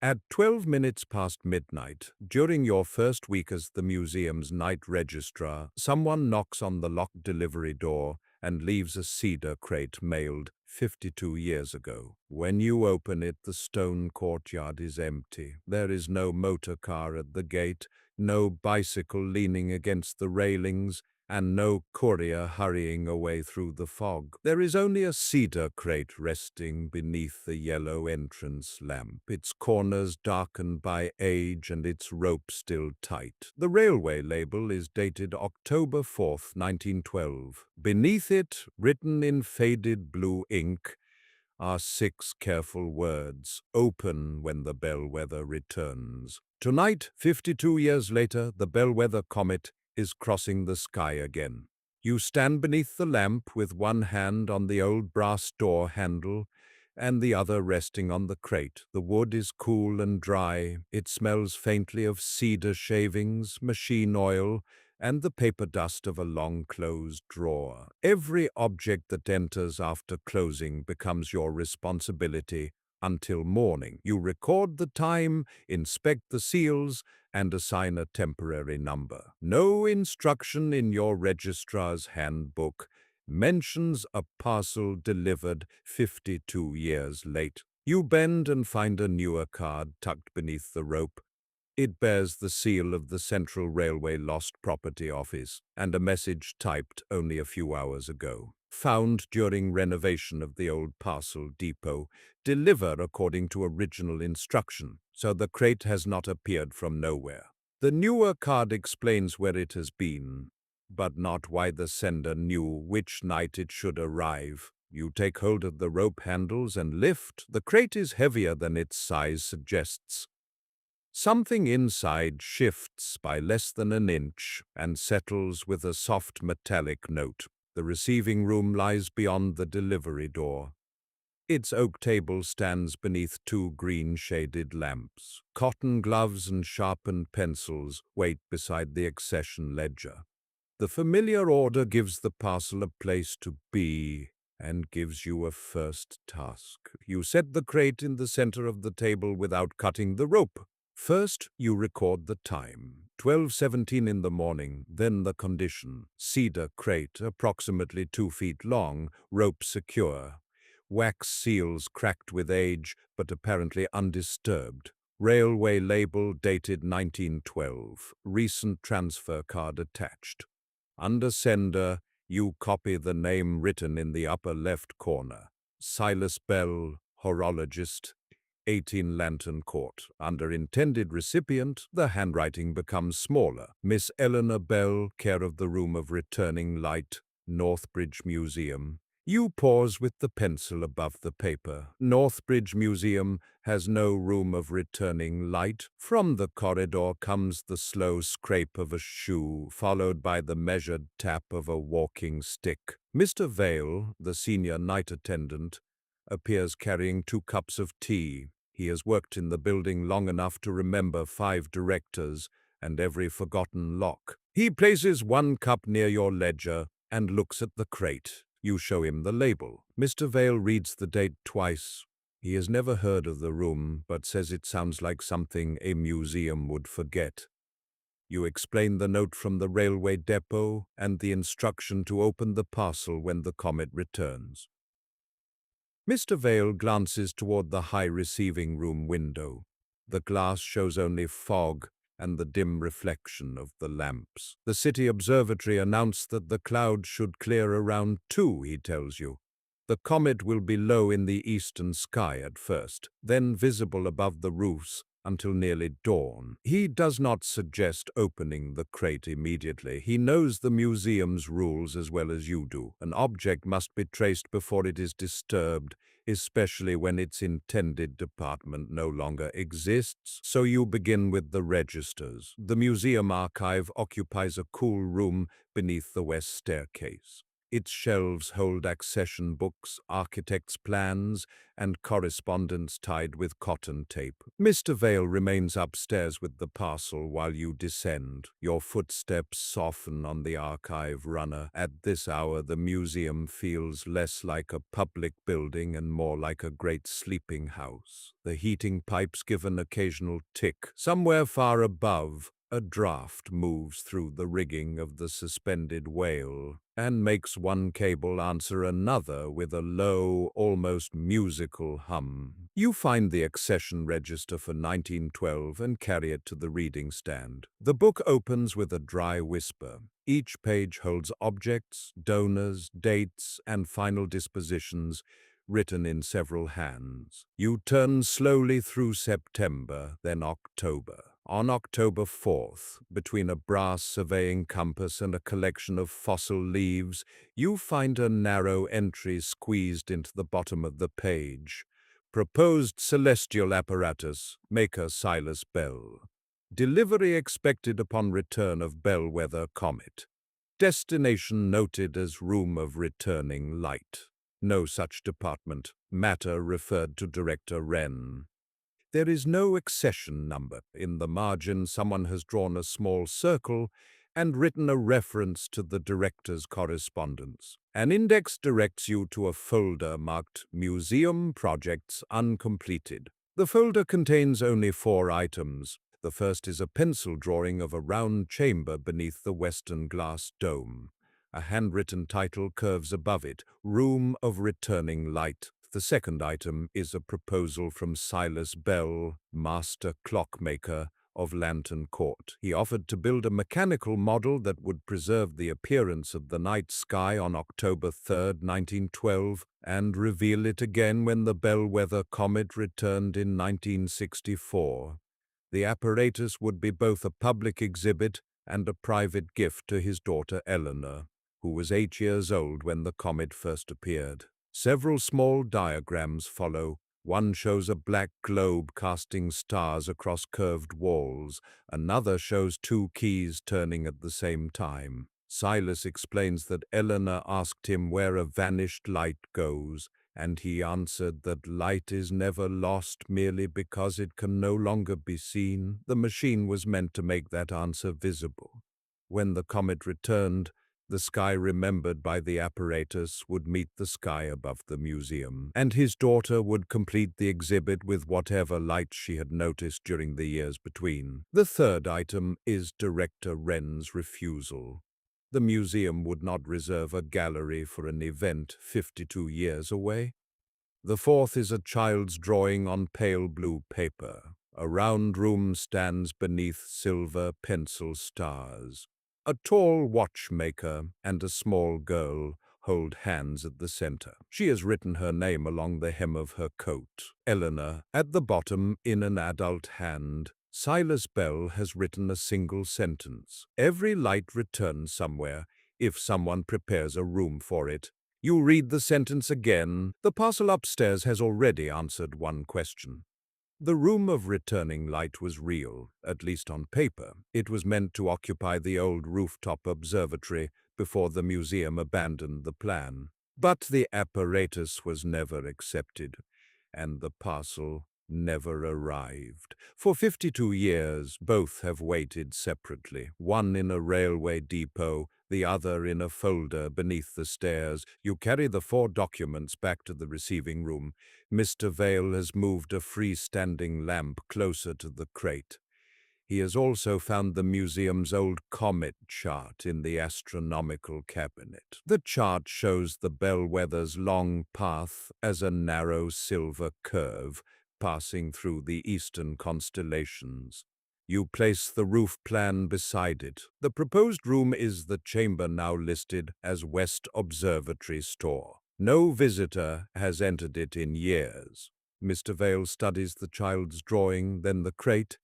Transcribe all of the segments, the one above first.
At 12 minutes past midnight, during your first week as the museum's night registrar, someone knocks on the locked delivery door and leaves a cedar crate mailed 52 years ago. When you open it, the stone courtyard is empty. There is no motor car at the gate, no bicycle leaning against the railings, and no courier hurrying away through the fog. There is only a cedar crate resting beneath the yellow entrance lamp, its corners darkened by age and its rope still tight. The railway label is dated October 4th, 1912. Beneath it, written in faded blue ink, are 6 careful words: "Open when the Bellweather returns." Tonight, 52 years later, the Bellweather Comet is crossing the sky again. You stand beneath the lamp with one hand on the old brass door handle and the other resting on the crate. The wood is cool and dry. It smells faintly of cedar shavings, machine oil, and the paper dust of a long-closed drawer. Every object that enters after closing becomes your responsibility until morning. You record the time, inspect the seals, and assign a temporary number. No instruction in your registrar's handbook mentions a parcel delivered 52 years late. You bend and find a newer card tucked beneath the rope. It bears the seal of the Central Railway Lost Property Office and a message typed only a few hours ago. Found during renovation of the old parcel depot. Deliver according to original instruction, so the crate has not appeared from nowhere. The newer card explains where it has been, but not why the sender knew which night it should arrive. You take hold of the rope handles and lift. The crate is heavier than its size suggests. Something inside shifts by less than an inch and settles with a soft metallic note. The receiving room lies beyond the delivery door. Its oak table stands beneath 2 green-shaded lamps. Cotton gloves and sharpened pencils wait beside the accession ledger. The familiar order gives the parcel a place to be and gives you a first task. You set the crate in the center of the table without cutting the rope. First, you record the time, 12:17 in the morning, then the condition: cedar crate, approximately 2 feet long, rope secure, wax seals cracked with age but apparently undisturbed, railway label dated 1912, recent transfer card attached. Under sender, you copy the name written in the upper left corner: Silas Bell, horologist, 18 Lantern Court. Under intended recipient, the handwriting becomes smaller: Miss Eleanor Bell, care of the Room of Returning Light, Northbridge Museum. You pause with the pencil above the paper. Northbridge Museum has no room of returning light. From the corridor comes the slow scrape of a shoe, followed by the measured tap of a walking stick. Mr. Vale, the senior night attendant, appears carrying 2 cups of tea. He has worked in the building long enough to remember 5 directors and every forgotten lock. He places 1 cup near your ledger and looks at the crate. You show him the label. Mr. Vale reads the date twice. He has never heard of the room, but says it sounds like something a museum would forget. You explain the note from the railway depot and the instruction to open the parcel when the comet returns. Mr. Vale glances toward the high receiving room window. The glass shows only fog and the dim reflection of the lamps. The city observatory announced that the clouds should clear around 2, he tells you. The comet will be low in the eastern sky at first, then visible above the roofs until nearly dawn. He does not suggest opening the crate immediately. He knows the museum's rules as well as you do. An object must be traced before it is disturbed, especially when its intended department no longer exists. So you begin with the registers. The museum archive occupies a cool room beneath the west staircase. Its shelves hold accession books, architects' plans, and correspondence tied with cotton tape. Mr. Vale remains upstairs with the parcel while you descend. Your footsteps soften on the archive runner. At this hour, the museum feels less like a public building and more like a great sleeping house. The heating pipes give an occasional tick. Somewhere far above, a draft moves through the rigging of the suspended whale and makes one cable answer another with a low, almost musical hum. You find the accession register for 1912 and carry it to the reading stand. The book opens with a dry whisper. Each page holds objects, donors, dates, and final dispositions written in several hands. You turn slowly through September, then October. On October 4th, between a brass surveying compass and a collection of fossil leaves, you find a narrow entry squeezed into the bottom of the page. Proposed celestial apparatus, maker Silas Bell. Delivery expected upon return of Bellweather Comet. Destination noted as room of returning light. No such department. Matter referred to Director Wren. There is no accession number. In the margin, someone has drawn a small circle and written a reference to the director's correspondence. An index directs you to a folder marked Museum Projects Uncompleted. The folder contains only 4 items. The first is a pencil drawing of a round chamber beneath the western glass dome. A handwritten title curves above it, Room of Returning Light. The second item is a proposal from Silas Bell, master clockmaker of Lantern Court. He offered to build a mechanical model that would preserve the appearance of the night sky on October 3, 1912, and reveal it again when the Bellweather Comet returned in 1964. The apparatus would be both a public exhibit and a private gift to his daughter Eleanor, who was 8 years old when the comet first appeared. Several small diagrams follow. One shows a black globe casting stars across curved walls. Another shows 2 keys turning at the same time. Silas explains that Eleanor asked him where a vanished light goes, and he answered that light is never lost merely because it can no longer be seen. The machine was meant to make that answer visible. When the comet returned, the sky remembered by the apparatus would meet the sky above the museum, and his daughter would complete the exhibit with whatever light she had noticed during the years between. The third item is Director Wren's refusal. The museum would not reserve a gallery for an event 52 years away. The fourth is a child's drawing on pale blue paper. A round room stands beneath silver pencil stars. A tall watchmaker and a small girl hold hands at the center. She has written her name along the hem of her coat. Eleanor, at the bottom, in an adult hand. Silas Bell has written a single sentence. Every light returns somewhere, if someone prepares a room for it. You read the sentence again. The parcel upstairs has already answered one question. The room of returning light was real, at least on paper. It was meant to occupy the old rooftop observatory before the museum abandoned the plan. But the apparatus was never accepted, and the parcel never arrived. For 52 years, both have waited separately, one in a railway depot, the other in a folder beneath the stairs. You carry the 4 documents back to the receiving room. Mr. Vale has moved a freestanding lamp closer to the crate. He has also found the museum's old comet chart in the astronomical cabinet. The chart shows the Bellwether's long path as a narrow silver curve passing through the eastern constellations. You place the roof plan beside it. The proposed room is the chamber now listed as West Observatory Store. No visitor has entered it in years. Mr. Vale studies the child's drawing, then the crate.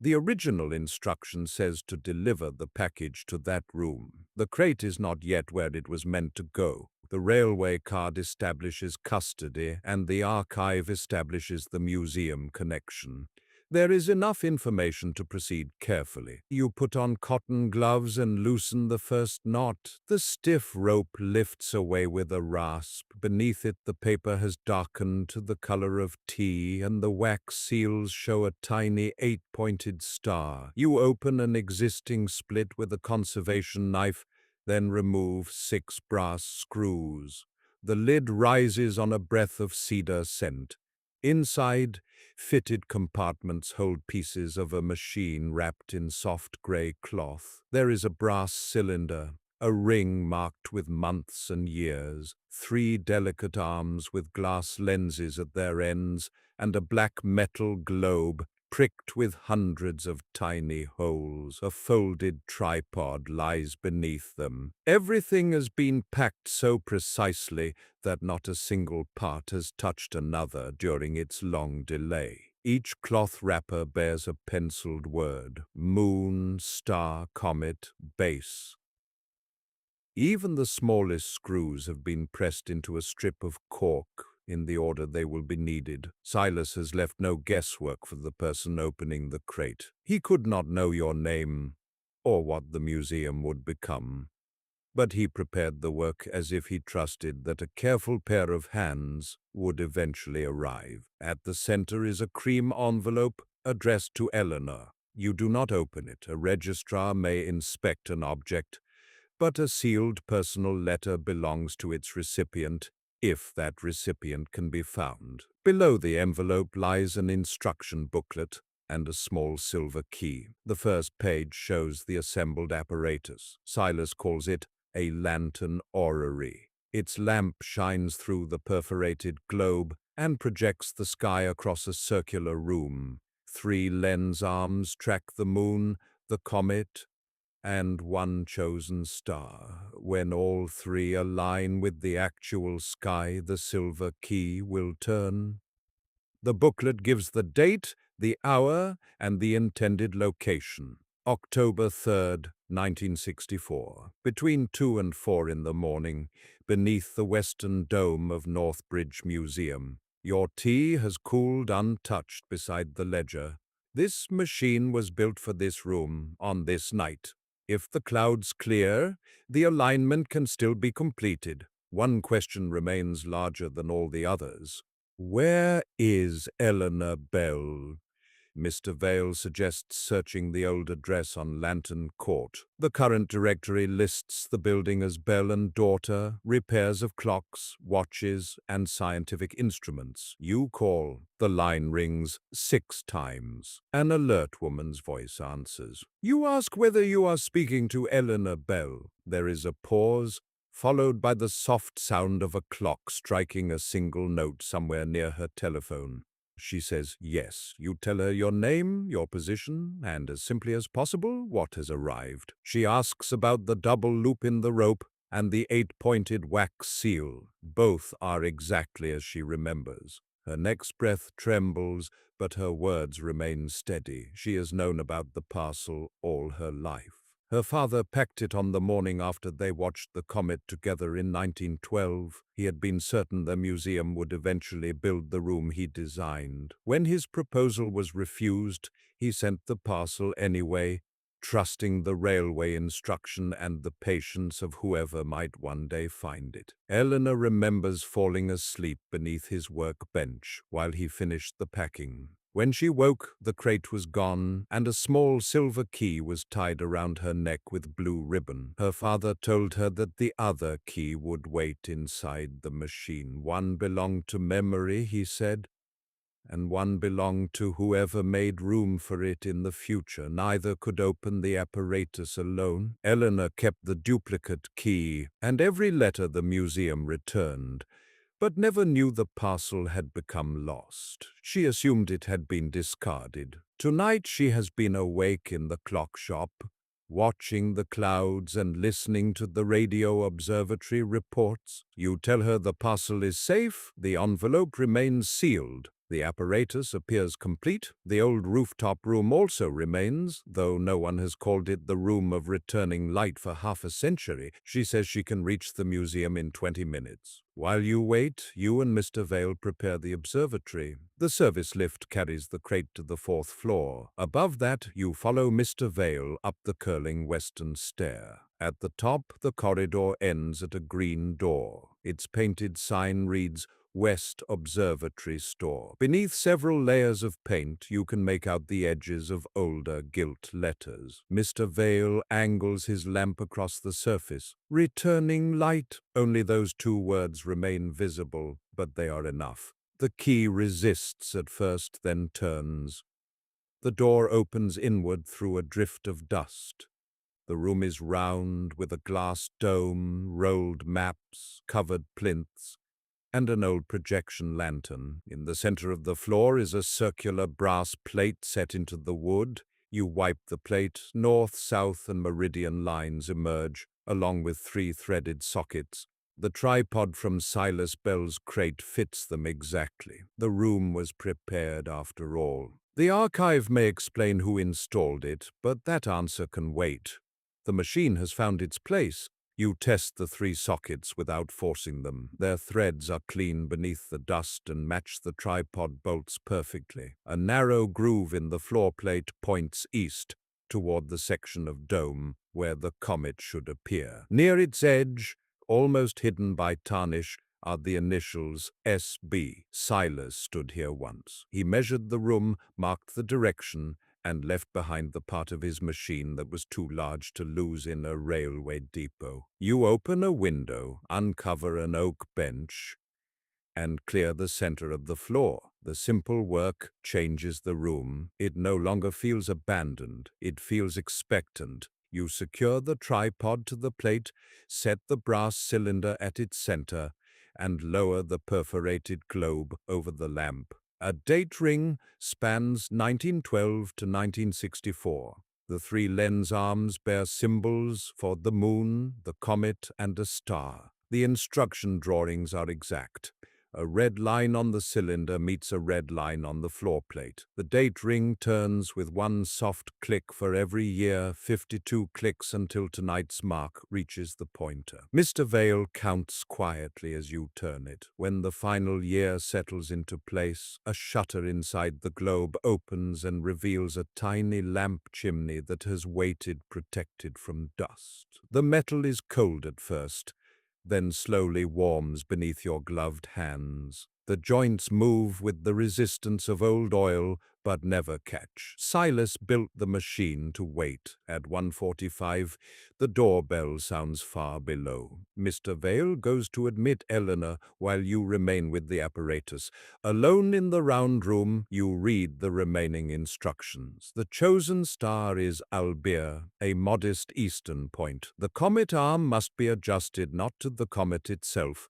The original instruction says to deliver the package to that room. The crate is not yet where it was meant to go. The railway card establishes custody, and the archive establishes the museum connection. There is enough information to proceed carefully. You put on cotton gloves and loosen the first knot. The stiff rope lifts away with a rasp. Beneath it, the paper has darkened to the color of tea, and the wax seals show a tiny 8-pointed star. You open an existing split with a conservation knife, then remove 6 brass screws. The lid rises on a breath of cedar scent. Inside, fitted compartments hold pieces of a machine wrapped in soft gray cloth. There is a brass cylinder, a ring marked with months and years, 3 delicate arms with glass lenses at their ends, and a black metal globe pricked with hundreds of tiny holes. A folded tripod lies beneath them. Everything has been packed so precisely that not a single part has touched another during its long delay. Each cloth wrapper bears a penciled word: moon, star, comet, base. Even the smallest screws have been pressed into a strip of cork in the order they will be needed. Silas has left no guesswork for the person opening the crate. He could not know your name or what the museum would become, but he prepared the work as if he trusted that a careful pair of hands would eventually arrive. At the center is a cream envelope addressed to Eleanor. You do not open it. A registrar may inspect an object, but a sealed personal letter belongs to its recipient, if that recipient can be found. Below the envelope lies an instruction booklet and a small silver key. The first page shows the assembled apparatus. Silas calls it a lantern orrery. Its lamp shines through the perforated globe and projects the sky across a circular room. 3 lens arms track the moon, the comet, and 1 chosen star. When all 3 align with the actual sky, the silver key will turn. The booklet gives the date, the hour, and the intended location. October 3rd, 1964. Between 2 and 4 in the morning, beneath the western dome of Northbridge Museum. Your tea has cooled untouched beside the ledger. This machine was built for this room on this night. If the clouds clear, the alignment can still be completed. One question remains larger than all the others. Where is Eleanor Bell? Mr. Vale suggests searching the old address on Lantern Court. The current directory lists the building as Bell and Daughter, repairs of clocks, watches, and scientific instruments. You call. The line rings 6 times. An alert woman's voice answers. You ask whether you are speaking to Eleanor Bell. There is a pause, followed by the soft sound of a clock striking a single note somewhere near her telephone. She says yes. You tell her your name, your position, and as simply as possible, what has arrived. She asks about the double loop in the rope and the 8-pointed wax seal. Both are exactly as she remembers. Her next breath trembles, but her words remain steady. She has known about the parcel all her life. Her father packed it on the morning after they watched the comet together in 1912. He had been certain the museum would eventually build the room he designed. When his proposal was refused, he sent the parcel anyway, trusting the railway instruction and the patience of whoever might one day find it. Eleanor remembers falling asleep beneath his workbench while he finished the packing. When she woke, the crate was gone, and a small silver key was tied around her neck with blue ribbon. Her father told her that the other key would wait inside the machine. One belonged to memory, he said, and one belonged to whoever made room for it in the future. Neither could open the apparatus alone. Eleanor kept the duplicate key, and every letter the museum returned, but never knew the parcel had become lost. She assumed it had been discarded. Tonight she has been awake in the clock shop, watching the clouds and listening to the radio observatory reports. You tell her the parcel is safe, the envelope remains sealed. The apparatus appears complete. The old rooftop room also remains, though no one has called it the room of returning light for half a century. She says she can reach the museum in 20 minutes. While you wait, you and Mr. Vale prepare the observatory. The service lift carries the crate to the fourth floor. Above that, you follow Mr. Vale up the curling western stair. At the top, the corridor ends at a green door. Its painted sign reads, West Observatory Store. Beneath several layers of paint, you can make out the edges of older gilt letters. Mr. Vale angles his lamp across the surface. Returning light. Only those two words remain visible, but they are enough. The key resists at first, then turns. The door opens inward through a drift of dust. The room is round, with a glass dome, rolled maps, covered plinths, and an old projection lantern. In the center of the floor is a circular brass plate set into the wood. You wipe the plate, north, south, and meridian lines emerge, along with three threaded sockets. The tripod from Silas Bell's crate fits them exactly. The room was prepared after all. The archive may explain who installed it, but that answer can wait. The machine has found its place. You test the three sockets without forcing them. Their threads are clean beneath the dust and match the tripod bolts perfectly. A narrow groove in the floor plate points east toward the section of dome where the comet should appear. Near its edge, almost hidden by tarnish, are the initials SB. Silas stood here once. He measured the room, marked the direction, and left behind the part of his machine that was too large to lose in a railway depot. You open a window, uncover an oak bench, and clear the center of the floor. The simple work changes the room. It no longer feels abandoned. It feels expectant. You secure the tripod to the plate, set the brass cylinder at its center, and lower the perforated globe over the lamp. A date ring spans 1912 to 1964. The three lens arms bear symbols for the moon, the comet, and a star. The instruction drawings are exact. A red line on the cylinder meets a red line on the floor plate. The date ring turns with one soft click for every year, 52 clicks until tonight's mark reaches the pointer. Mr. Vale counts quietly as you turn it. When the final year settles into place, a shutter inside the globe opens and reveals a tiny lamp chimney that has waited protected from dust. The metal is cold at first, then slowly warms beneath your gloved hands. The joints move with the resistance of old oil, but never catch. Silas built the machine to wait. At 1:45, the doorbell sounds far below. Mr. Vale goes to admit Eleanor while you remain with the apparatus. Alone in the round room, you read the remaining instructions. The chosen star is Albir, a modest eastern point. The comet arm must be adjusted not to the comet itself,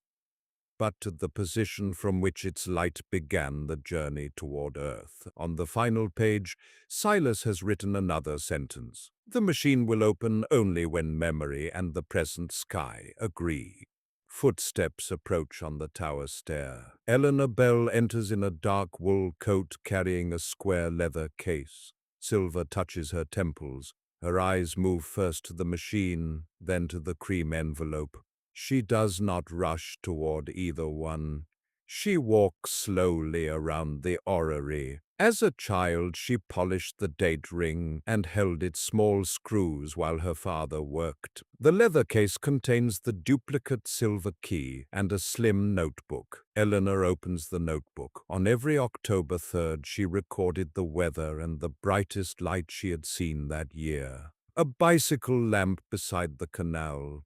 but to the position from which its light began the journey toward Earth. On the final page, Silas has written another sentence. The machine will open only when memory and the present sky agree. Footsteps approach on the tower stair. Eleanor Bell enters in a dark wool coat carrying a square leather case. Silver touches her temples. Her eyes move first to the machine, then to the cream envelope. She does not rush toward either one. She walks slowly around the orrery. As a child, she polished the date ring and held its small screws while her father worked. The leather case contains the duplicate silver key and a slim notebook. Eleanor opens the notebook. On every October 3rd, she recorded the weather and the brightest light she had seen that year. A bicycle lamp beside the canal.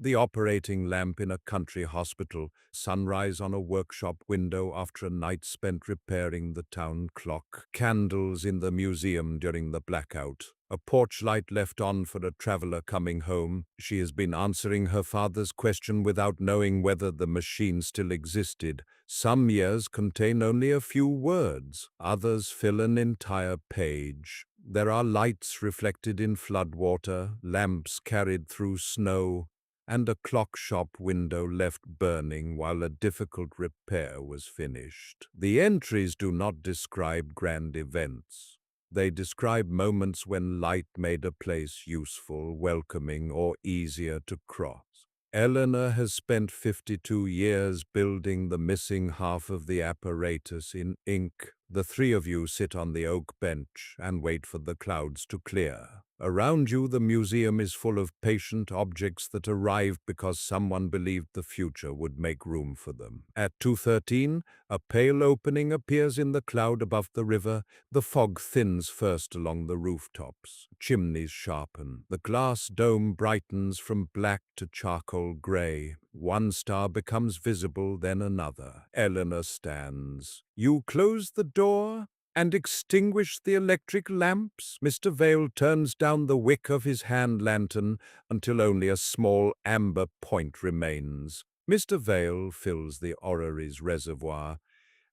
The operating lamp in a country hospital, sunrise on a workshop window after a night spent repairing the town clock, candles in the museum during the blackout, a porch light left on for a traveler coming home. She has been answering her father's question without knowing whether the machine still existed. Some years contain only a few words, others fill an entire page. There are lights reflected in floodwater, lamps carried through snow, and a clock shop window left burning while a difficult repair was finished. The entries do not describe grand events. They describe moments when light made a place useful, welcoming, or easier to cross. Eleanor has spent 52 years building the missing half of the apparatus in ink. The three of you sit on the oak bench and wait for the clouds to clear. Around you, the museum is full of patient objects that arrived because someone believed the future would make room for them. At 2:13, a pale opening appears in the cloud above the river. The fog thins first along the rooftops. Chimneys sharpen. The glass dome brightens from black to charcoal gray. One star becomes visible, then another. Eleanor stands. You close the door and extinguish the electric lamps? Mr. Vale turns down the wick of his hand lantern until only a small amber point remains. Mr. Vale fills the orrery's reservoir,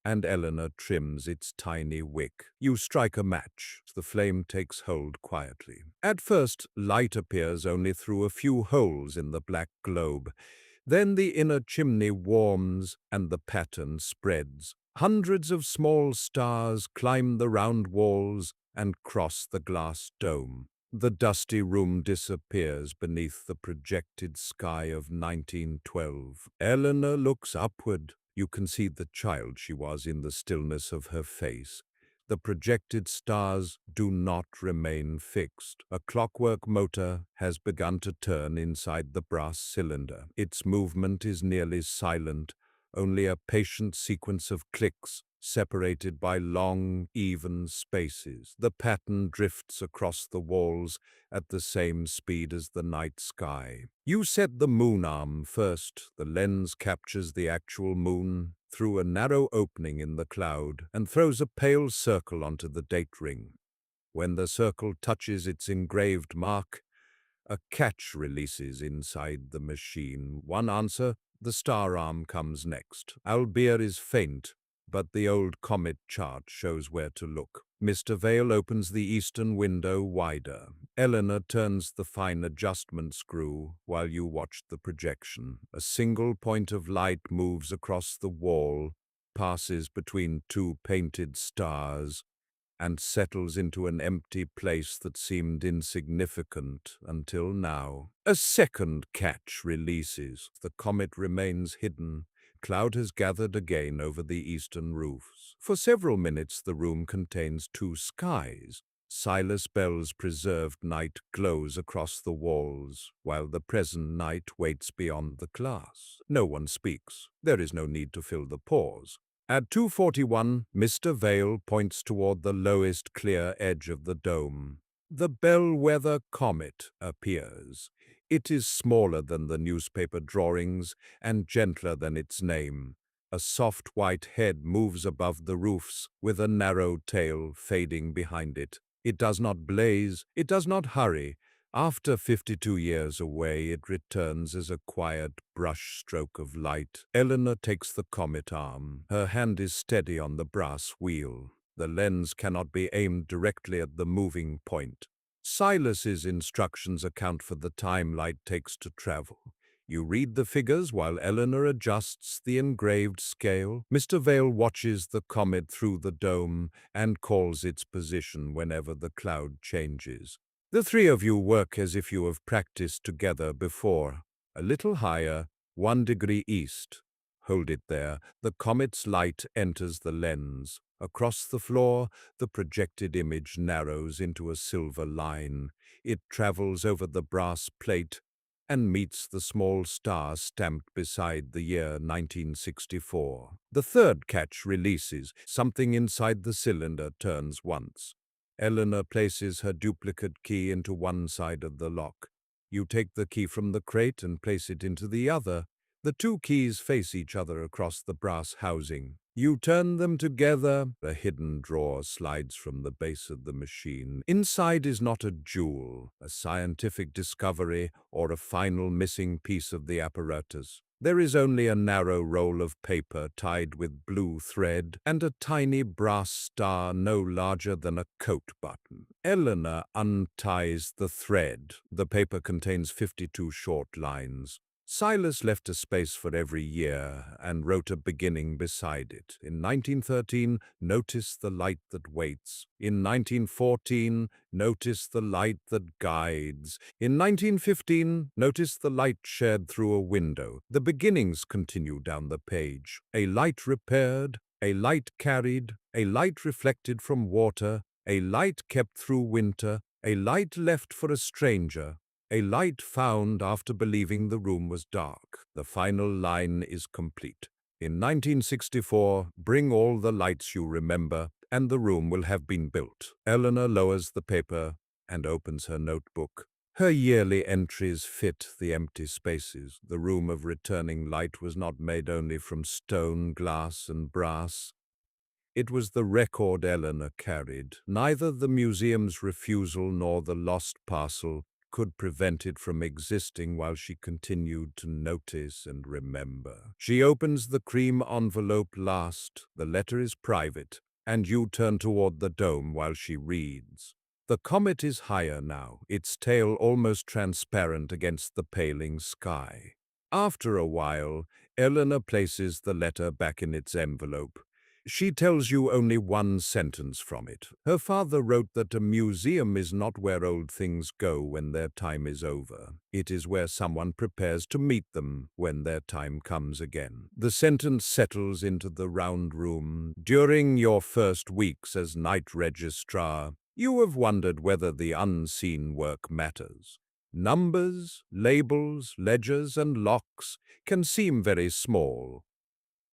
and Eleanor trims its tiny wick. You strike a match. The flame takes hold quietly. At first, light appears only through a few holes in the black globe. Then the inner chimney warms and the pattern spreads. Hundreds of small stars climb the round walls and cross the glass dome. The dusty room disappears beneath the projected sky of 1912. Eleanor looks upward. You can see the child she was in the stillness of her face. The projected stars do not remain fixed. A clockwork motor has begun to turn inside the brass cylinder. Its movement is nearly silent, only a patient sequence of clicks separated by long, even spaces. The pattern drifts across the walls at the same speed as the night sky. You set the moon arm first. The lens captures the actual moon through a narrow opening in the cloud and throws a pale circle onto the date ring. When the circle touches its engraved mark, a catch releases inside the machine. One answer, the star arm, comes next. Albeit is faint, but the old comet chart shows where to look. Mr. Vale opens the eastern window wider. Eleanor turns the fine adjustment screw while you watch the projection. A single point of light moves across the wall, passes between two painted stars, and settles into an empty place that seemed insignificant until now. A second catch releases. The comet remains hidden. Cloud has gathered again over the eastern roofs. For several minutes the room contains two skies. Silas Bell's preserved night glows across the walls, while the present night waits beyond the glass. No one speaks. There is no need to fill the pause. At 2:41, Mr. Vale points toward the lowest clear edge of the dome. The Bellweather Comet appears. It is smaller than the newspaper drawings and gentler than its name. A soft white head moves above the roofs with a narrow tail fading behind it. It does not blaze, it does not hurry. After 52 years away, it returns as a quiet brushstroke of light. Eleanor takes the comet arm. Her hand is steady on the brass wheel. The lens cannot be aimed directly at the moving point. Silas's instructions account for the time light takes to travel. You read the figures while Eleanor adjusts the engraved scale. Mr. Vale watches the comet through the dome and calls its position whenever the cloud changes. The three of you work as if you have practiced together before. A little higher, 1 degree east. Hold it there. The comet's light enters the lens. Across the floor, the projected image narrows into a silver line. It travels over the brass plate and meets the small star stamped beside the year 1964. The third catch releases. Something inside the cylinder turns once. Eleanor places her duplicate key into one side of the lock. You take the key from the crate and place it into the other. The two keys face each other across the brass housing. You turn them together. A hidden drawer slides from the base of the machine. Inside is not a jewel, a scientific discovery, or a final missing piece of the apparatus. There is only a narrow roll of paper tied with blue thread and a tiny brass star no larger than a coat button. Eleanor unties the thread. The paper contains 52 short lines. Silas left a space for every year and wrote a beginning beside it. In 1913, notice the light that waits. In 1914, notice the light that guides. In 1915, notice the light shared through a window. The beginnings continue down the page. A light repaired, a light carried, a light reflected from water, a light kept through winter, a light left for a stranger, a light found after believing the room was dark. The final line is complete. In 1964, bring all the lights you remember, and the room will have been built. Eleanor lowers the paper and opens her notebook. Her yearly entries fit the empty spaces. The room of returning light was not made only from stone, glass, and brass. It was the record Eleanor carried. Neither the museum's refusal nor the lost parcel could prevent it from existing while she continued to notice and remember. She opens the cream envelope last. The letter is private, and you turn toward the dome while she reads. The comet is higher now, its tail almost transparent against the paling sky. After a while, Eleanor places the letter back in its envelope. She tells you only one sentence from it. Her father wrote that a museum is not where old things go when their time is over. It is where someone prepares to meet them when their time comes again. The sentence settles into the round room. During your first weeks as night registrar, you have wondered whether the unseen work matters. Numbers, labels, ledgers, and locks can seem very small.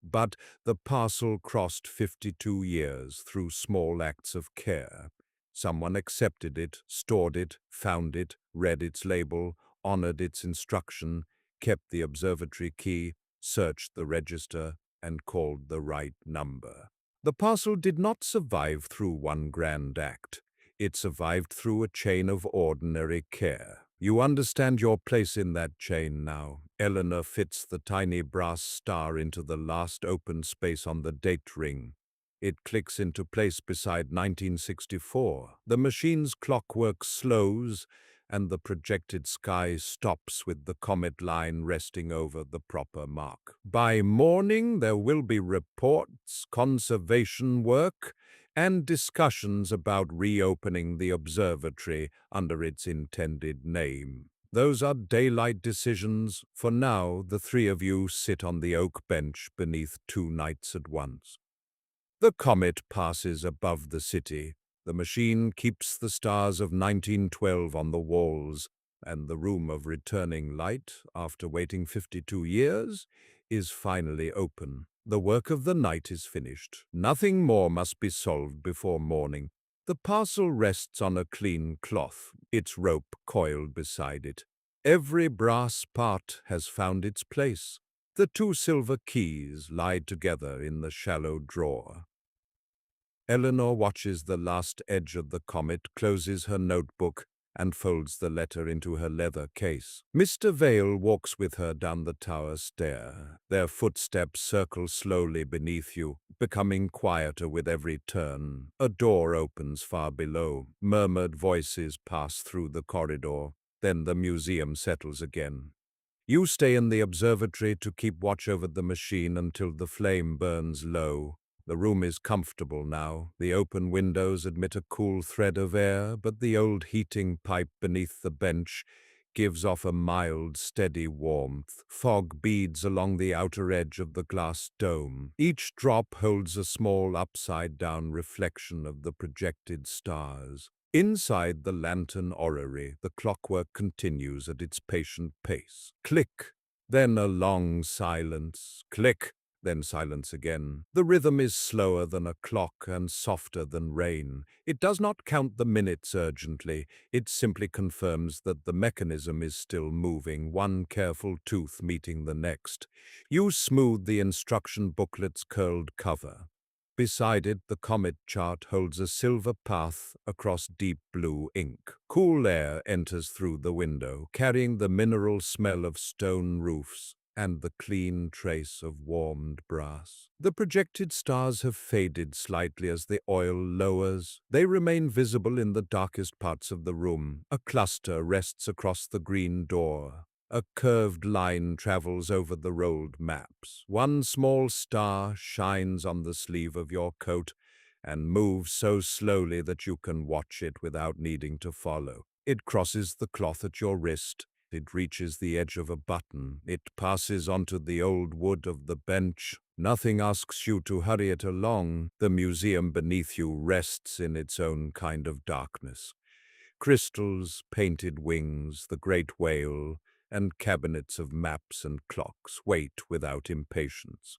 But the parcel crossed 52 years through small acts of care. Someone accepted it, stored it, found it, read its label, honored its instruction, kept the observatory key, searched the register, and called the right number. The parcel did not survive through one grand act. It survived through a chain of ordinary care. You understand your place in that chain now. Eleanor fits the tiny brass star into the last open space on the date ring. It clicks into place beside 1964. The machine's clockwork slows, and the projected sky stops with the comet line resting over the proper mark. By morning, there will be reports, conservation work, and discussions about reopening the observatory under its intended name. Those are daylight decisions. For now, the three of you sit on the oak bench beneath two nights at once. The comet passes above the city. The machine keeps the stars of 1912 on the walls, and the room of returning light, after waiting 52 years, is finally open. The work of the night is finished. Nothing more must be solved before morning. The parcel rests on a clean cloth, its rope coiled beside it. Every brass part has found its place. The two silver keys lie together in the shallow drawer. Eleanor watches the last edge of the comet, closes her notebook, and folds the letter into her leather case. Mr. Vale walks with her down the tower stair. Their footsteps circle slowly beneath you, becoming quieter with every turn. A door opens far below. Murmured voices pass through the corridor. Then the museum settles again. You stay in the observatory to keep watch over the machine until the flame burns low. The room is comfortable now. The open windows admit a cool thread of air, but the old heating pipe beneath the bench gives off a mild, steady warmth. Fog beads along the outer edge of the glass dome. Each drop holds a small upside-down reflection of the projected stars. Inside the lantern orrery, the clockwork continues at its patient pace. Click, then a long silence. Click, then silence again. The rhythm is slower than a clock and softer than rain. It does not count the minutes urgently. It simply confirms that the mechanism is still moving, one careful tooth meeting the next. You smooth the instruction booklet's curled cover. Beside it, the comet chart holds a silver path across deep blue ink. Cool air enters through the window, carrying the mineral smell of stone roofs and the clean trace of warmed brass. The projected stars have faded slightly as the oil lowers. They remain visible in the darkest parts of the room. A cluster rests across the green door. A curved line travels over the rolled maps. One small star shines on the sleeve of your coat and moves so slowly that you can watch it without needing to follow. It crosses the cloth at your wrist. It reaches the edge of a button. It passes onto the old wood of the bench. Nothing asks you to hurry it along. The museum beneath you rests in its own kind of darkness. Crystals, painted wings, the great whale, and cabinets of maps and clocks wait without impatience.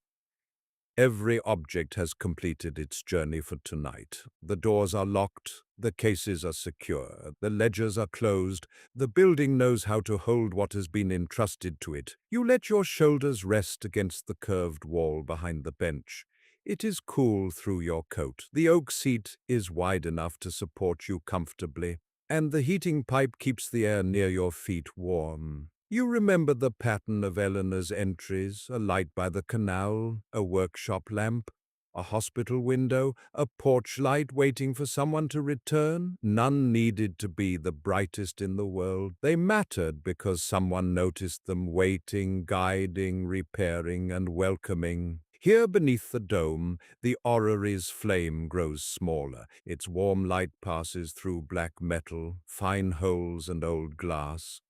Every object has completed its journey for tonight. The doors are locked, the cases are secure, the ledgers are closed, the building knows how to hold what has been entrusted to it. You let your shoulders rest against the curved wall behind the bench. It is cool through your coat. The oak seat is wide enough to support you comfortably, and the heating pipe keeps the air near your feet warm. You remember the pattern of Eleanor's entries: a light by the canal, a workshop lamp, a hospital window, a porch light waiting for someone to return. None needed to be the brightest in the world. They mattered because someone noticed them, waiting, guiding, repairing, and welcoming. Here beneath the dome, the orrery's flame grows smaller. Its warm light passes through black metal, fine holes, and old glass.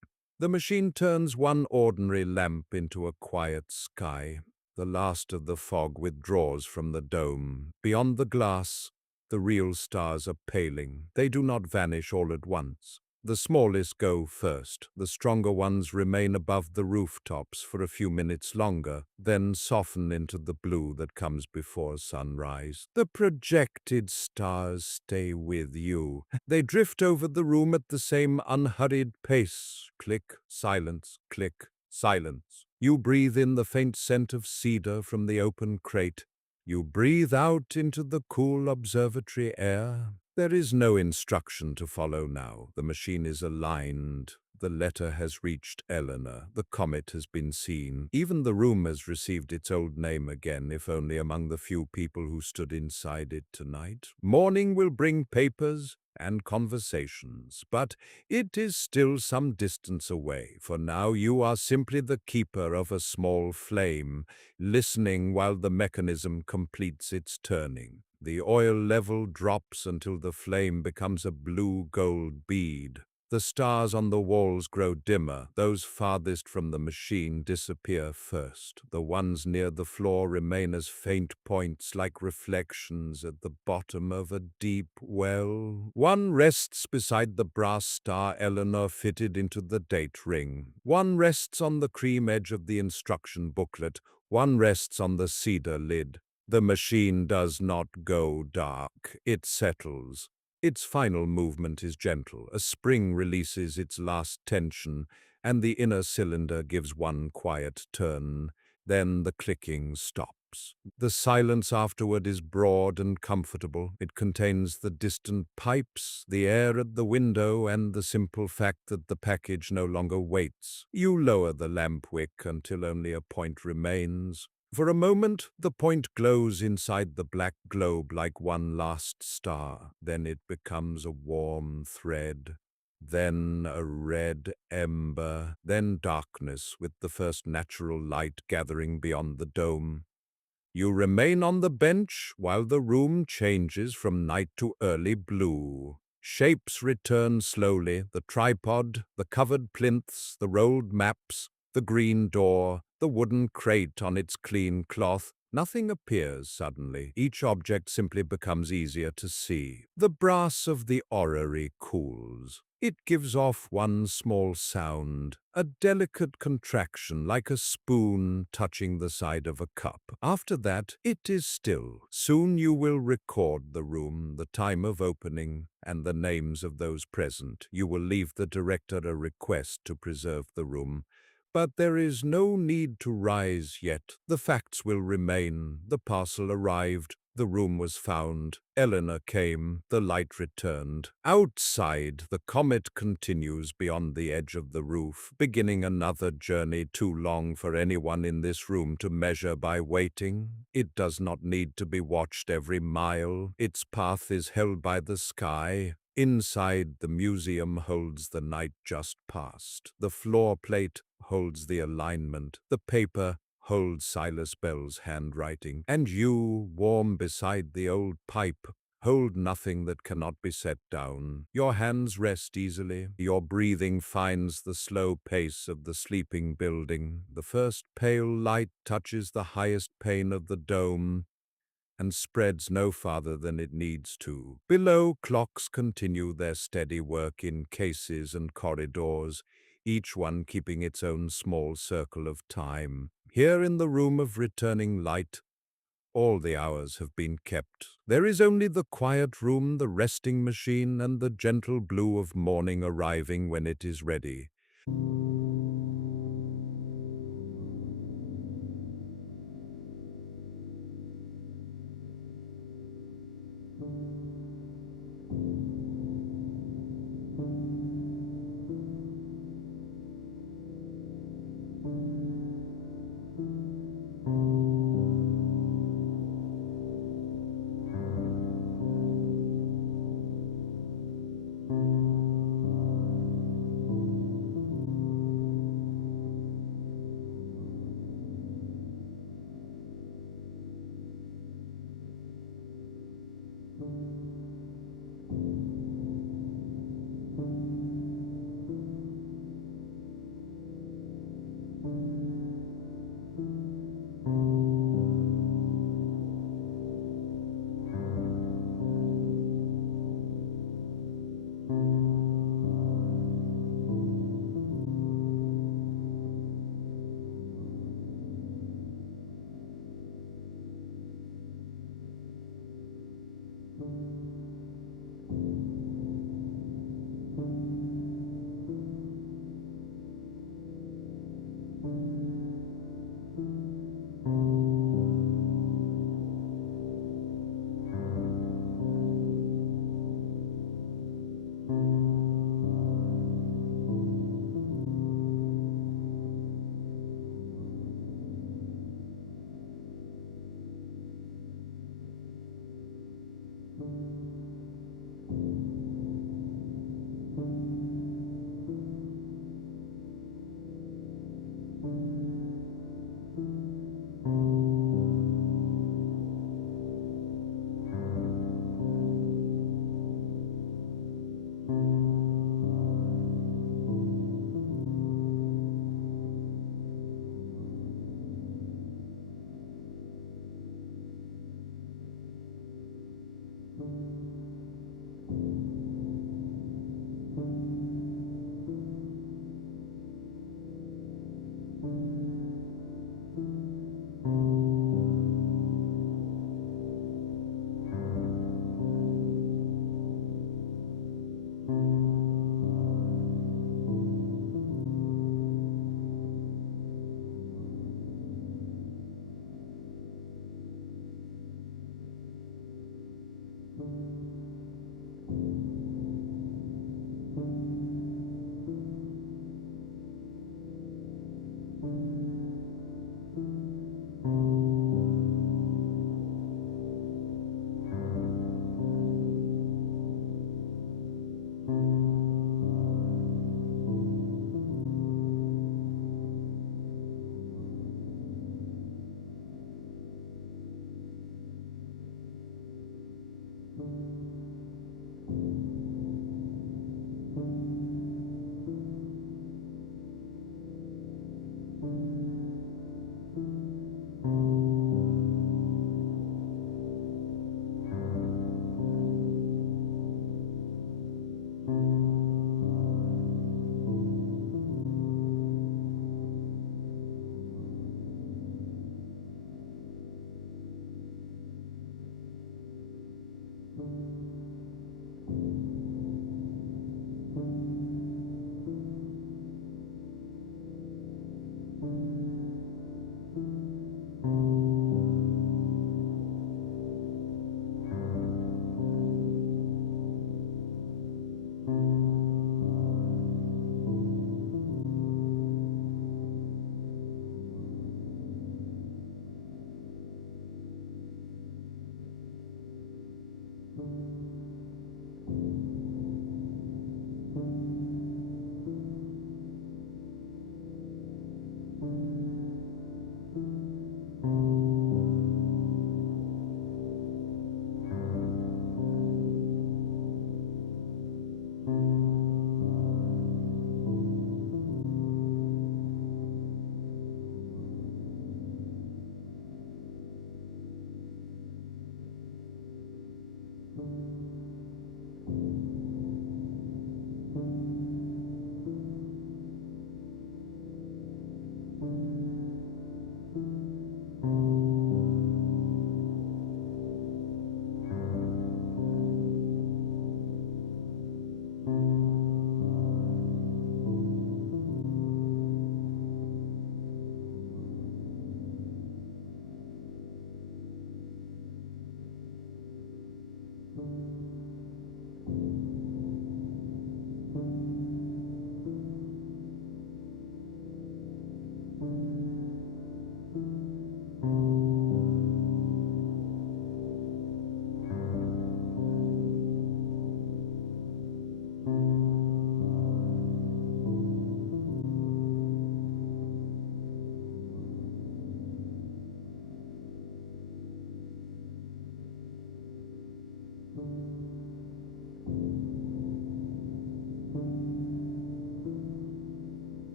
The machine turns one ordinary lamp into a quiet sky. The last of the fog withdraws from the dome. Beyond the glass, the real stars are paling. They do not vanish all at once. The smallest go first. The stronger ones remain above the rooftops for a few minutes longer, then soften into the blue that comes before sunrise. The projected stars stay with you. They drift over the room at the same unhurried pace. Click, silence, click, silence. You breathe in the faint scent of cedar from the open crate. You breathe out into the cool observatory air. There is no instruction to follow now. The machine is aligned. The letter has reached Eleanor. The comet has been seen. Even the room has received its old name again, if only among the few people who stood inside it tonight. Morning will bring papers and conversations, but it is still some distance away. For now, you are simply the keeper of a small flame, listening while the mechanism completes its turning. The oil level drops until the flame becomes a blue-gold bead. The stars on the walls grow dimmer. Those farthest from the machine disappear first. The ones near the floor remain as faint points, like reflections at the bottom of a deep well. One rests beside the brass star Eleanor fitted into the date ring. One rests on the cream edge of the instruction booklet. One rests on the cedar lid. The machine does not go dark. It settles. Its final movement is gentle. A spring releases its last tension, and the inner cylinder gives one quiet turn. Then the clicking stops. The silence afterward is broad and comfortable. It contains the distant pipes, the air at the window, and the simple fact that the package no longer waits. You lower the lamp wick until only a point remains. For a moment, the point glows inside the black globe like one last star. Then it becomes a warm thread, then a red ember, then darkness with the first natural light gathering beyond the dome. You remain on the bench while the room changes from night to early blue. Shapes return slowly: the tripod, the covered plinths, the rolled maps, the green door, the wooden crate on its clean cloth. Nothing appears suddenly. Each object simply becomes easier to see. The brass of the orrery cools. It gives off one small sound, a delicate contraction like a spoon touching the side of a cup. After that, it is still. Soon you will record the room, the time of opening, and the names of those present. You will leave the director a request to preserve the room. But there is no need to rise yet. The facts will remain. The parcel arrived. The room was found. Eleanor came. The light returned. Outside, the comet continues beyond the edge of the roof, beginning another journey too long for anyone in this room to measure by waiting. It does not need to be watched every mile. Its path is held by the sky. Inside, the museum holds the night just past. The floor plate holds the alignment. The paper holds Silas Bell's handwriting. And you, warm beside the old pipe, hold nothing that cannot be set down. Your hands rest easily. Your breathing finds the slow pace of the sleeping building. The first pale light touches the highest pane of the dome and spreads no farther than it needs to. Below, clocks continue their steady work in cases and corridors, each one keeping its own small circle of time. Here in the room of returning light, all the hours have been kept. There is only the quiet room, the resting machine, and the gentle blue of morning arriving when it is ready.